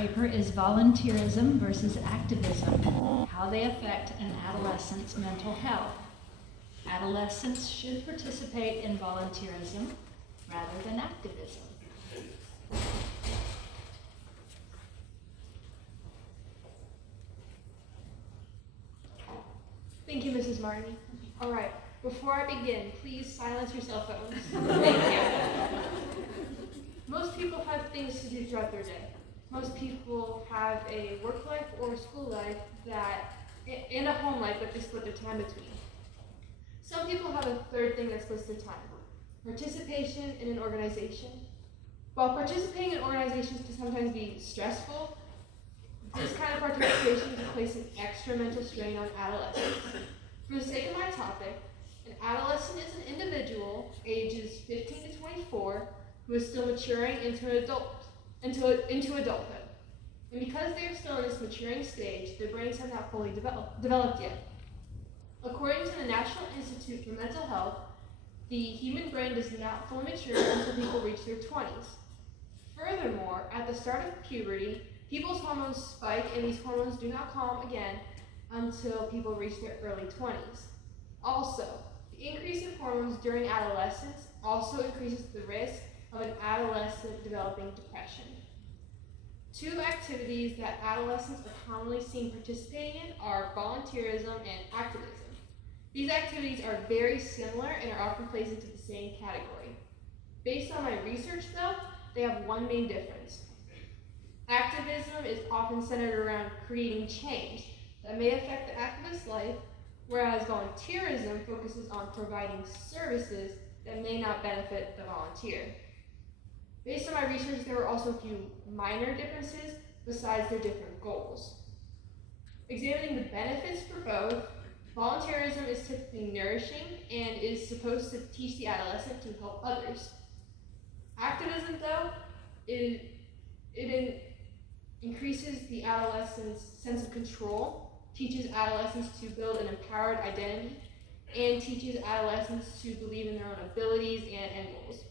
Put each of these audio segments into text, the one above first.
Paper is volunteerism versus activism, how they affect an adolescent's mental health. Adolescents should participate in volunteerism rather than activism. Thank you, Mrs. Martin. All right, before I begin, please silence your cell phones. Thank you. Most people have things to do throughout their day. Most people have a work life or a school life and a home life that they split their time between. Some people have a third thing that splits their time: participation in an organization. While participating in organizations can sometimes be stressful, this kind of participation can place an extra mental strain on adolescents. For the sake of my topic, an adolescent is an individual ages 15 to 24 who is still maturing into adulthood. And because they are still in this maturing stage, their brains have not fully developed yet. According to the National Institute for Mental Health, the human brain does not fully mature until people reach their 20s. Furthermore, at the start of puberty, people's hormones spike, and these hormones do not calm again until people reach their early 20s. Also, the increase in hormones during adolescence also increases the risk of an adolescent developing depression. Two activities that adolescents are commonly seen participating in are volunteerism and activism. These activities are very similar and are often placed into the same category. Based on my research, though, they have one main difference. Activism is often centered around creating change that may affect the activist's life, whereas volunteerism focuses on providing services that may not benefit the volunteer. Based on my research, there were also a few minor differences besides their different goals. Examining the benefits for both, volunteerism is typically nourishing and is supposed to teach the adolescent to help others. Activism, though, it increases the adolescent's sense of control, teaches adolescents to build an empowered identity, and teaches adolescents to believe in their own abilities and end goals.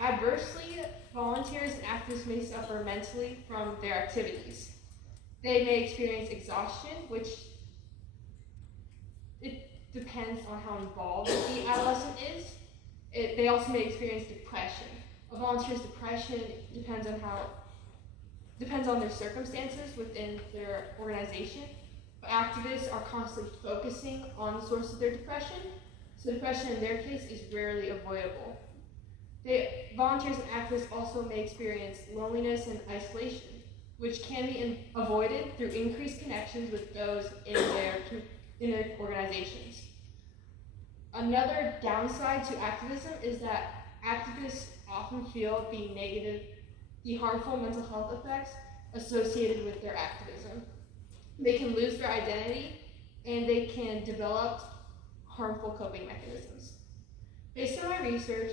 Adversely, volunteers and activists may suffer mentally from their activities. They may experience exhaustion, which it depends on how involved the adolescent is. They also may experience depression. A volunteer's depression depends on their circumstances within their organization, but activists are constantly focusing on the source of their depression, so depression in their case is rarely avoidable. Volunteers and activists also may experience loneliness and isolation, which can be avoided through increased connections with those in their organizations. Another downside to activism is that activists often feel the harmful mental health effects associated with their activism. They can lose their identity and they can develop harmful coping mechanisms. Based on my research,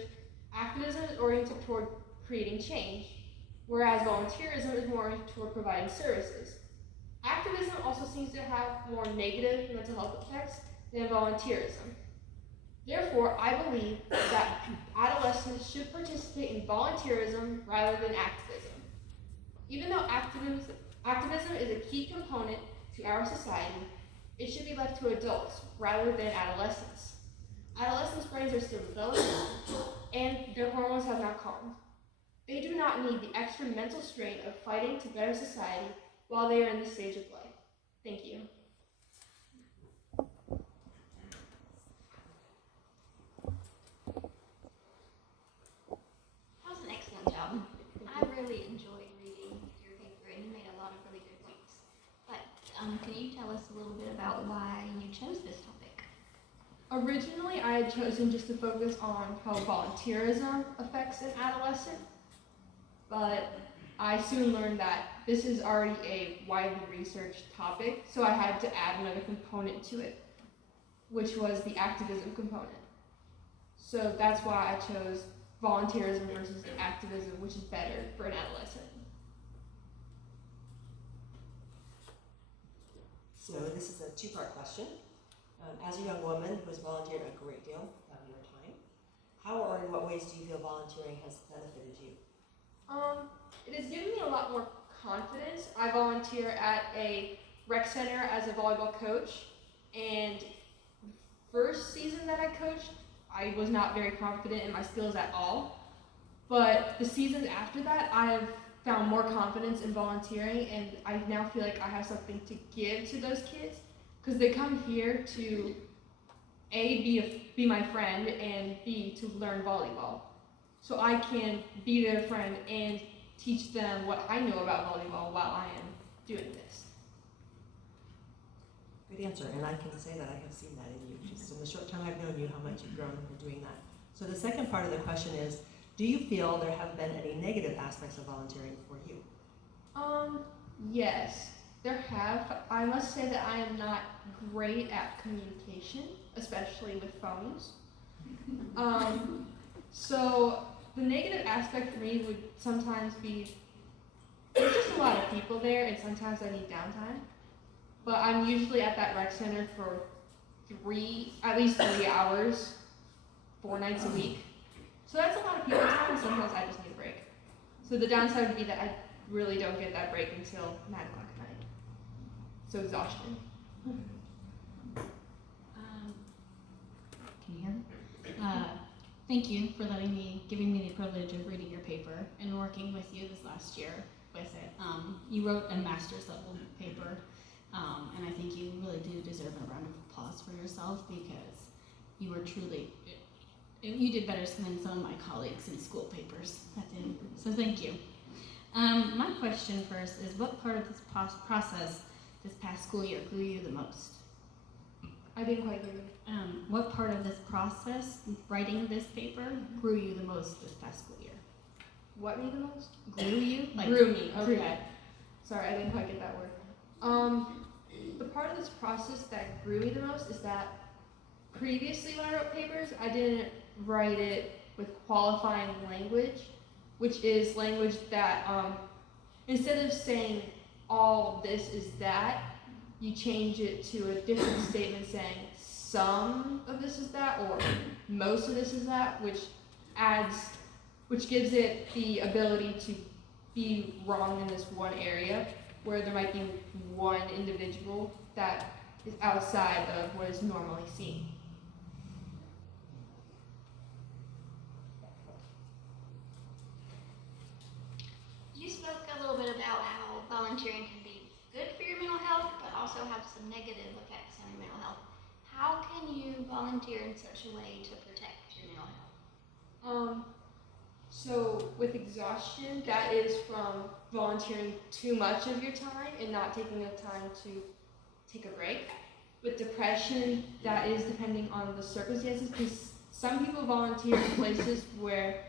activism is oriented toward creating change, whereas volunteerism is more oriented toward providing services. Activism also seems to have more negative mental health effects than volunteerism. Therefore, I believe that adolescents should participate in volunteerism rather than activism. Even though activism is a key component to our society, it should be left to adults rather than adolescents. Adolescents' brains are still developing, and their hormones have not calmed. They do not need the extra mental strain of fighting to better society while they are in this stage of life. Thank you. That was an excellent job. I really enjoyed reading your paper, and you made a lot of really good points. But can you tell us a little bit about why you chose this topic? Originally, I had chosen just to focus on how volunteerism affects an adolescent, but I soon learned that this is already a widely researched topic, so I had to add another component to it, which was the activism component. So that's why I chose volunteerism versus activism, which is better for an adolescent. So this is a two-part question. As a young woman who has volunteered a great deal of your time, how or in what ways do you feel volunteering has benefited you? It has given me a lot more confidence. I volunteer at a rec center as a volleyball coach, and first season that I coached, I was not very confident in my skills at all. But the seasons after that, I have found more confidence in volunteering, and I now feel like I have something to give to those kids because they come here to be my friend, and B, to learn volleyball. So I can be their friend and teach them what I know about volleyball while I am doing this. Good answer, and I can say that I have seen that in you, just in the short time I've known you, how much you've grown in doing that. So the second part of the question is, do you feel there have been any negative aspects of volunteering for you? Yes, there have. I must say that I am not great at communication, especially with phones. So the negative aspect for me would sometimes be there's just a lot of people there, and sometimes I need downtime. But I'm usually at that rec center for at least 3 hours, 4 nights a week. So that's a lot of people time, and sometimes I just need a break. So the downside would be that I really don't get that break until 9 o'clock at night. So exhaustion. Can you hear me? Thank you for giving me the privilege of reading your paper and working with you this last year with it. You wrote a master's level paper, and I think you really do deserve a round of applause for yourself because you were truly, you did better than some of my colleagues in school papers that did. So thank you. My question first is, what part of this process this past school year grew you the most? I didn't quite hear you. What part of this process, writing this paper, grew you the most this past school year? What me the most? Grew you? Grew me. Grew. Okay. Sorry, I didn't quite get that word. The part of this process that grew me the most is that previously when I wrote papers, I didn't write it with qualifying language, which is language that instead of saying all this is that, you change it to a different statement saying some of this is that or most of this is that, which gives it the ability to be wrong in this one area where there might be one individual that is outside of what is normally seen. You spoke a little bit about how volunteering can be good for your mental health, but also have some negative effects on your mental health. How can you volunteer in such a way to protect your mental health? So with exhaustion, that is from volunteering too much of your time and not taking enough time to take a break. With depression, that is depending on the circumstances, because some people volunteer in places where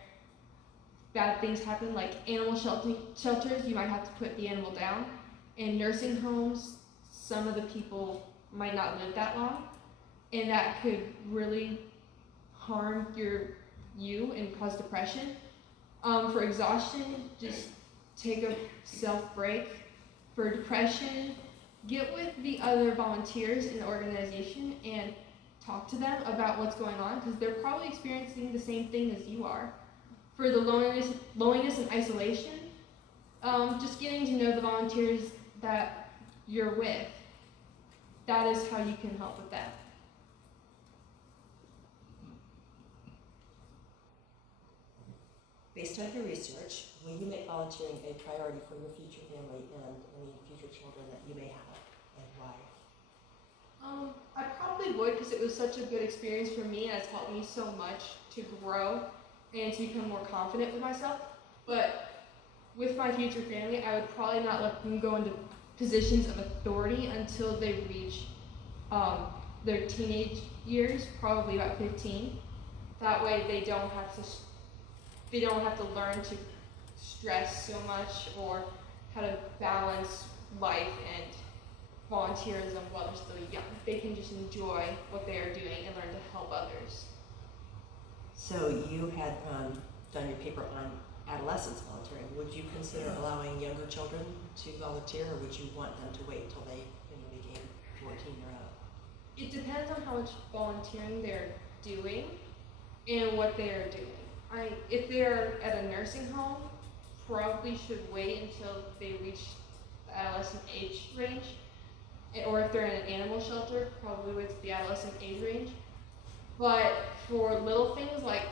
bad things happen, like animal shelters, you might have to put the animal down. In nursing homes, some of the people might not live that long, and that could really harm you and cause depression. For exhaustion, just take a self-break. For depression, get with the other volunteers in the organization and talk to them about what's going on, because they're probably experiencing the same thing as you are. For the loneliness and isolation, just getting to know the volunteers that you're with. That is how you can help with that. Based on your research, will you make volunteering a priority for your future family and any future children that you may have, and why? I probably would, because it was such a good experience for me, and it's helped me so much to grow and to become more confident with myself. But with my future family, I would probably not let them go into positions of authority until they reach their teenage years, probably about 15. That way they don't have to learn to stress so much or how to balance life and volunteerism while they're still young. They can just enjoy what they are doing and learn to help others. So you had done your paper on adolescents volunteering. Would you consider allowing younger children to volunteer, or would you want them to wait till they became 14 or up? It depends on how much volunteering they're doing and what they are doing. If they're at a nursing home, probably should wait until they reach the adolescent age range. Or if they're in an animal shelter, probably with the adolescent age range. But for little things like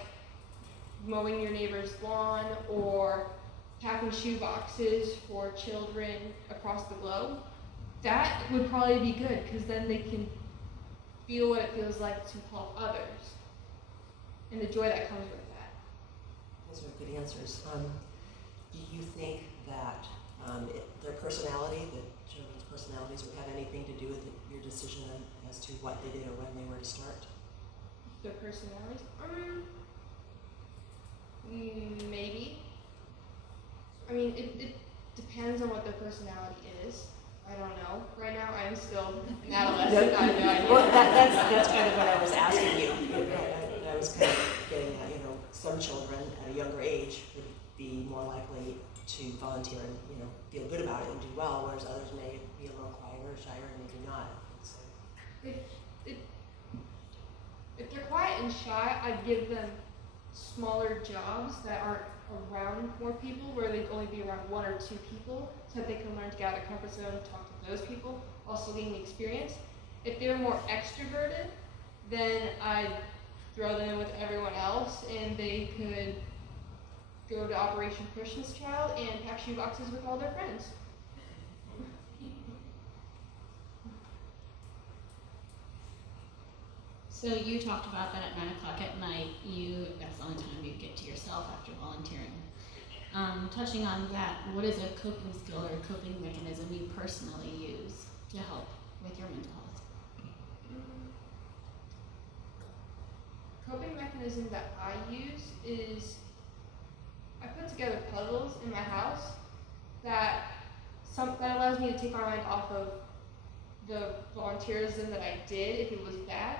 mowing your neighbor's lawn or packing shoe boxes for children across the globe, that would probably be good because then they can feel what it feels like to help others and the joy that comes with that. Those are good answers. Do you think that their personality, the children's personalities, would have anything to do with your decision as to what they did or when they were to start? Their personalities? Maybe. I mean, it depends on what their personality is. I don't know. Right now, I'm still an adolescent. I have no idea. Well, that's kind of what I was asking you. I was kind of getting at, some children at a younger age would be more likely to volunteer and, feel good about it and do well, whereas others may be a little quieter or shyer and maybe not. So. If they're quiet and shy, I'd give them smaller jobs that aren't around more people, where they'd only be around one or two people, so that they can learn to get out of their comfort zone and talk to those people while still gaining experience. If they're more extroverted, then I'd throw them in with everyone else, and they could go to Operation Christmas Child and pack shoe boxes with all their friends. So you talked about that at 9 o'clock at night, that's the only time you get to yourself after volunteering. Touching on that, what is a coping skill or coping mechanism you personally use to help with your mental health? Coping mechanism that I use is I put together puzzles in my house that allows me to take my mind off of the volunteerism that I did if it was bad.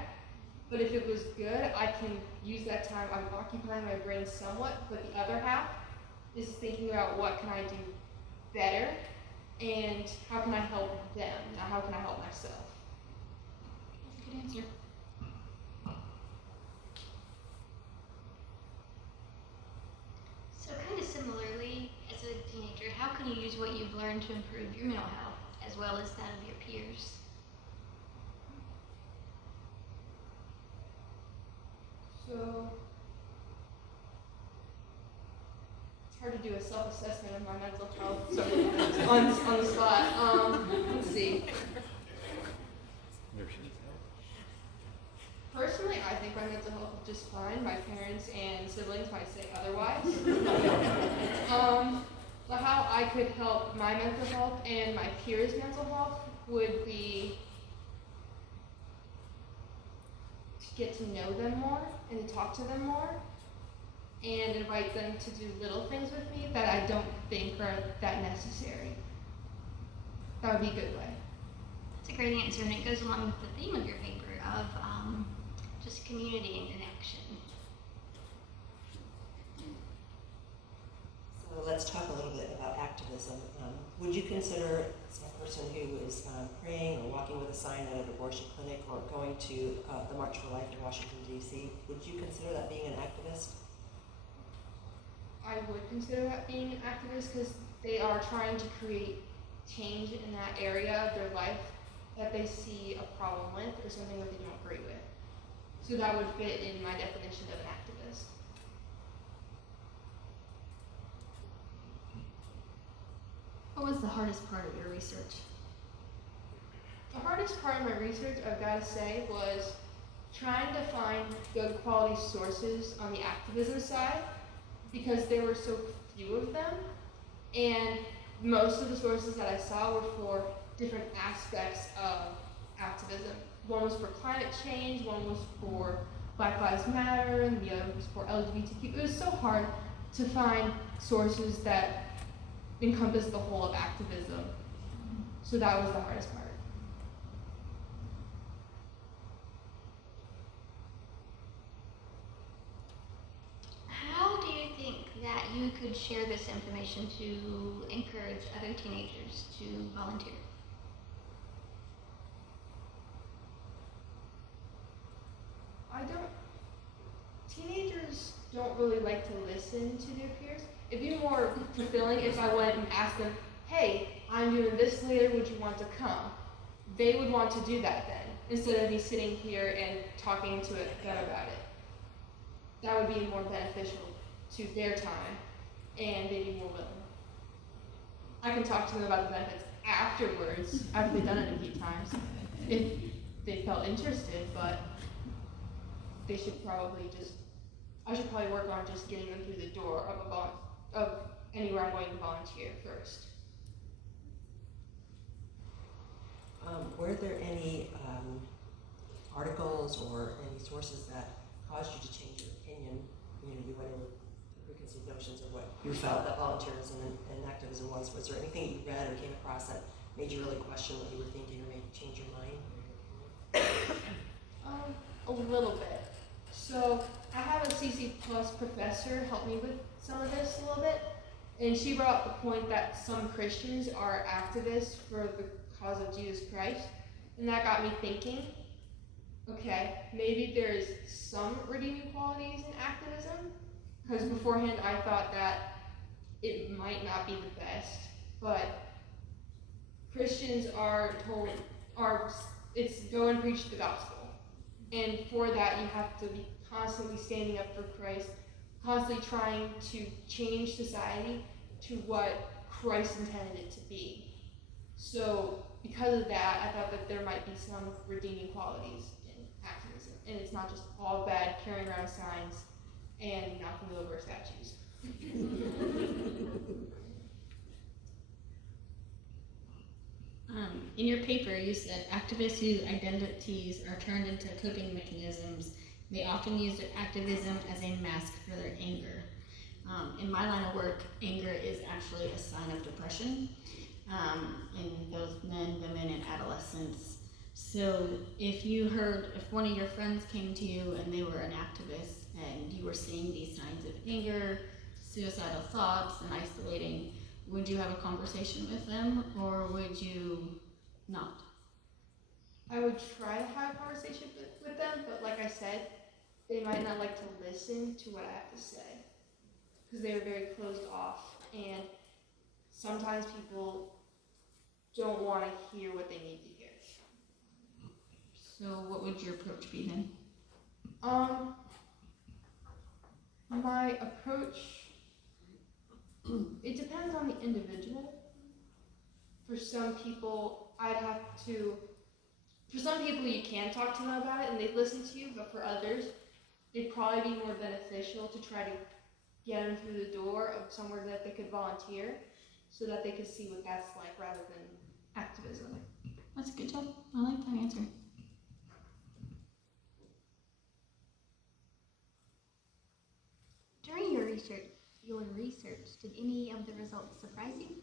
But if it was good, I can use that time. I'm occupying my brain somewhat, but the other half is thinking about what can I do better and how can I help them, not how can I help myself. That's a good answer. So kind of similarly, as a teenager, how can you use what you've learned to improve your mental health as well as that of your peers? So it's hard to do a self-assessment of my mental health so on the spot. Let's see. Personally, I think my mental health is just fine. My parents and siblings might say otherwise. But how I could help my mental health and my peers' mental health would be to get to know them more and to talk to them more and invite them to do little things with me that I don't think are that necessary. That would be a good way. That's a great answer, and it goes along with the theme of your paper of just community and connection. So let's talk a little bit about activism. Would you consider a person who is praying or walking with a sign at an abortion clinic or going to the March for Life in Washington, D.C., would you consider that being an activist? I would consider that being an activist because they are trying to create change in that area of their life that they see a problem with or something that they don't agree with. So that would fit in my definition of an activist. What was the hardest part of your research? The hardest part of my research, I've got to say, was trying to find good quality sources on the activism side because there were so few of them, and most of the sources that I saw were for different aspects of activism. One was for climate change, one was for Black Lives Matter, and the other was for LGBTQ. It was so hard to find sources that encompass the whole of activism. So that was the hardest part. How do you think that you could share this information to encourage other teenagers to volunteer? Teenagers don't really like to listen to their peers. It'd be more fulfilling if I went and asked them, hey, I'm doing this later, would you want to come? They would want to do that then, instead of me sitting here and talking to them about it. That would be more beneficial to their time, and they'd be more willing. I can talk to them about the benefits afterwards, after they've done it a few times, if they felt interested, but they should probably I should probably work on just getting them through the door of anywhere I'm going to volunteer first. Were there any articles or any sources that caused you to change your opinion? You know, you went in with preconceived notions of what you felt that volunteerism and activism was. Was there anything that you read or came across that made you really question what you were thinking or made you change your mind? A little bit. So I have a CC Plus professor help me with some of this a little bit, and she brought up the point that some Christians are activists for the cause of Jesus Christ, and that got me thinking, okay, maybe there's some redeeming qualities in activism, because beforehand I thought that it might not be the best, but Christians are told, it's go and preach the gospel. And for that, you have to be constantly standing up for Christ, constantly trying to change society to what Christ intended it to be. So because of that, I thought that there might be some redeeming qualities in activism. And it's not just all bad carrying around signs and knocking over statues. In your paper, you said activists whose identities are turned into coping mechanisms, they often use their activism as a mask for their anger. In my line of work, anger is actually a sign of depression in both men, women, and adolescents. So if one of your friends came to you and they were an activist and you were seeing these signs of anger, suicidal thoughts, and isolating, would you have a conversation with them or would you not? I would try to have a conversation with them, but like I said, they might not like to listen to what I have to say because they are very closed off, and sometimes people don't want to hear what they need to hear. So what would your approach be then? My approach, it depends on the individual. For some people, you can talk to them about it and they'd listen to you, but for others, it'd probably be more beneficial to try to get them through the door of somewhere that they could volunteer so that they could see what that's like rather than activism. That's a good job. I like that answer. During your research, did any of the results surprise you?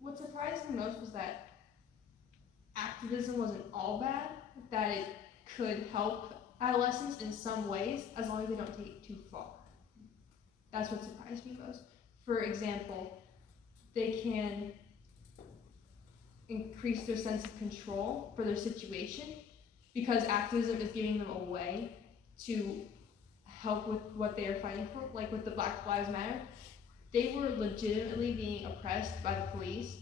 What surprised me most was that activism wasn't all bad, that it could help adolescents in some ways as long as they don't take it too far. That's what surprised me most. For example, they can increase their sense of control for their situation because activism is giving them a way to help with what they are fighting for, like with the Black Lives Matter. They were legitimately being oppressed by the police,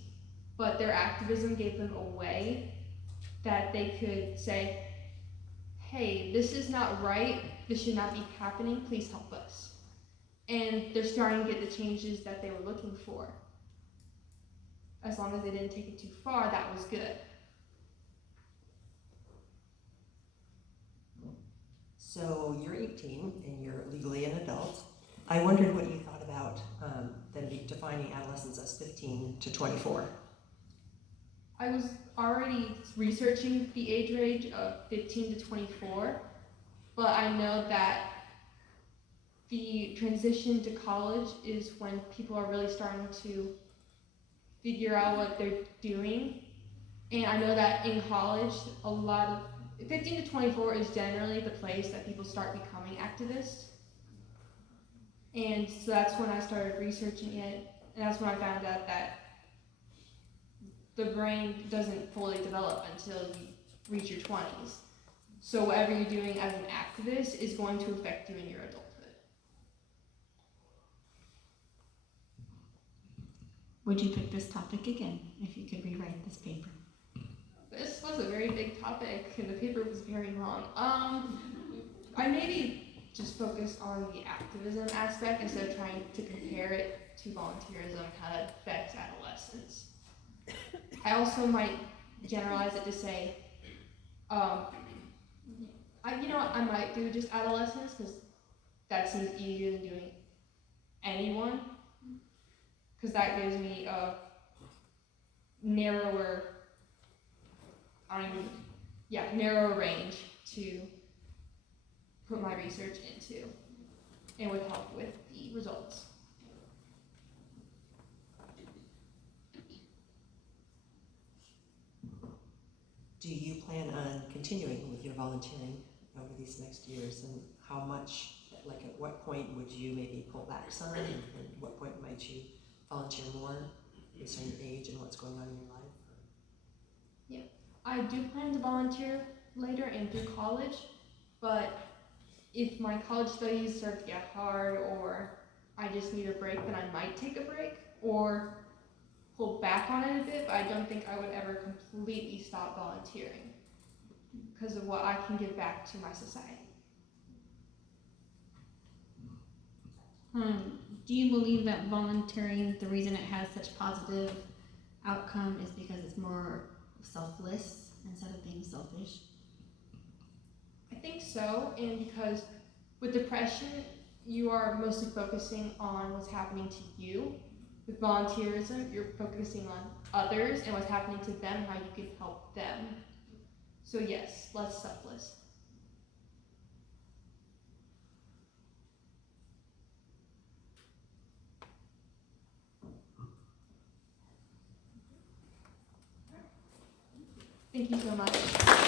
but their activism gave them a way that they could say, hey, this is not right, this should not be happening, please help us. And they're starting to get the changes that they were looking for. As long as they didn't take it too far, that was good. So you're 18 and you're legally an adult. I wondered what you thought about them defining adolescence as 15 to 24. I was already researching the age range of 15 to 24, but I know that the transition to college is when people are really starting to figure out what they're doing. And I know that in college, 15 to 24 is generally the place that people start becoming activists. And so that's when I started researching it, and that's when I found out that the brain doesn't fully develop until you reach your 20s. So whatever you're doing as an activist is going to affect you in your adulthood. Would you pick this topic again if you could rewrite this paper? This was a very big topic and the paper was very long. I maybe just focus on the activism aspect instead of trying to compare it to volunteerism, how it affects adolescents. I also might generalize it to say, I might do just adolescents because that seems easier than doing anyone, because that gives me a narrower range to put my research into and would help with the results. Do you plan on continuing with your volunteering over these next years, and how much, like at what point would you maybe pull back some, and at what point might you volunteer more based on your age and what's going on in your life? I do plan to volunteer later and through college, but if my college studies start to get hard or I just need a break, then I might take a break or pull back on it a bit, but I don't think I would ever completely stop volunteering because of what I can give back to my society. Do you believe that volunteering, the reason it has such positive outcome is because it's more selfless instead of being selfish? I think so, and because with depression, you are mostly focusing on what's happening to you. With volunteerism, you're focusing on others and what's happening to them, how you can help them. So yes, less selfless. Thank you so much.